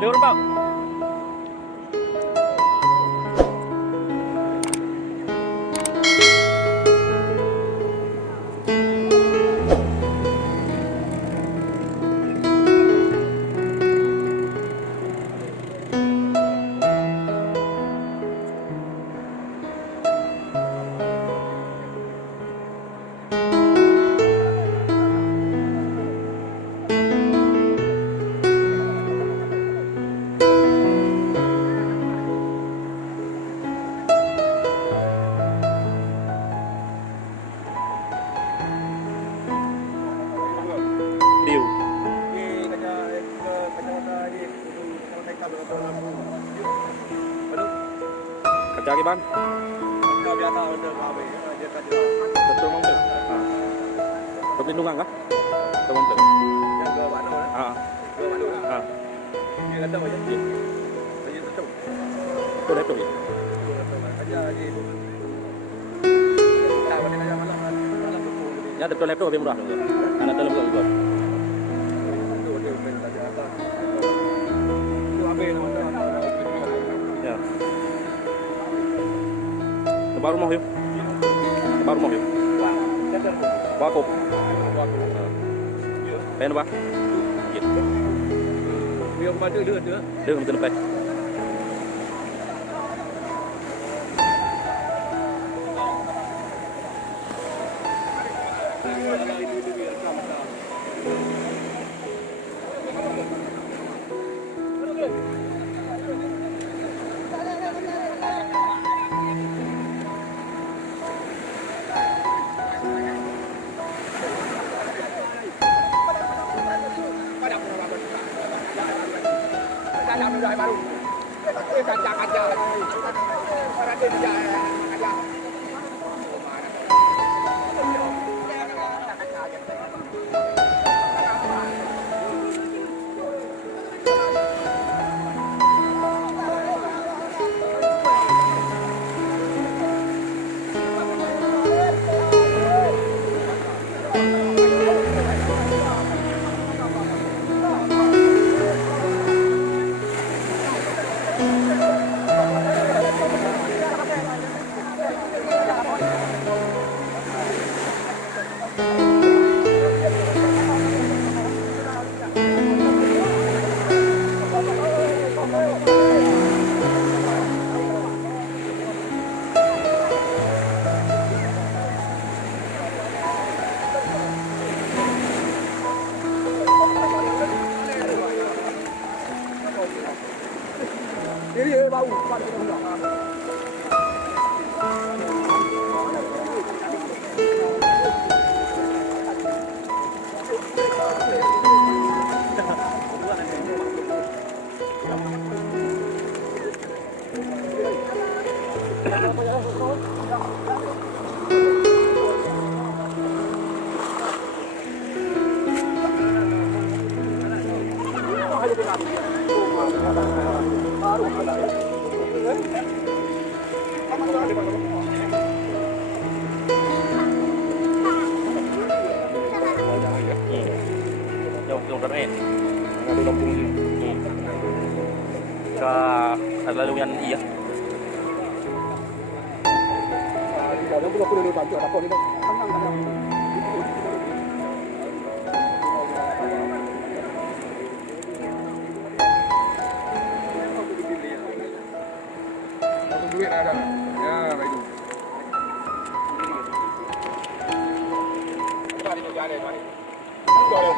Liur Pak. Điều. Kerja ke bang? Betul mang tu. Tapi nungang kah? Betul mang tu. Kau dah tahu ya? Ya, betul laptop lebih murah dong. Anak dalam juga. Ya. Baru mau yuk. Baru mau yuk. Wakop. Pen apa? Gitu. Biar maju đưa betul baik. Jom kat main. Ada kampung ni. Ke lalu yang iya. Ada pun aku dah bantu apa ni dah. Tenang. Duit ada. Ya, baik tu. Tadi tu ada mari. Tadi tu ada.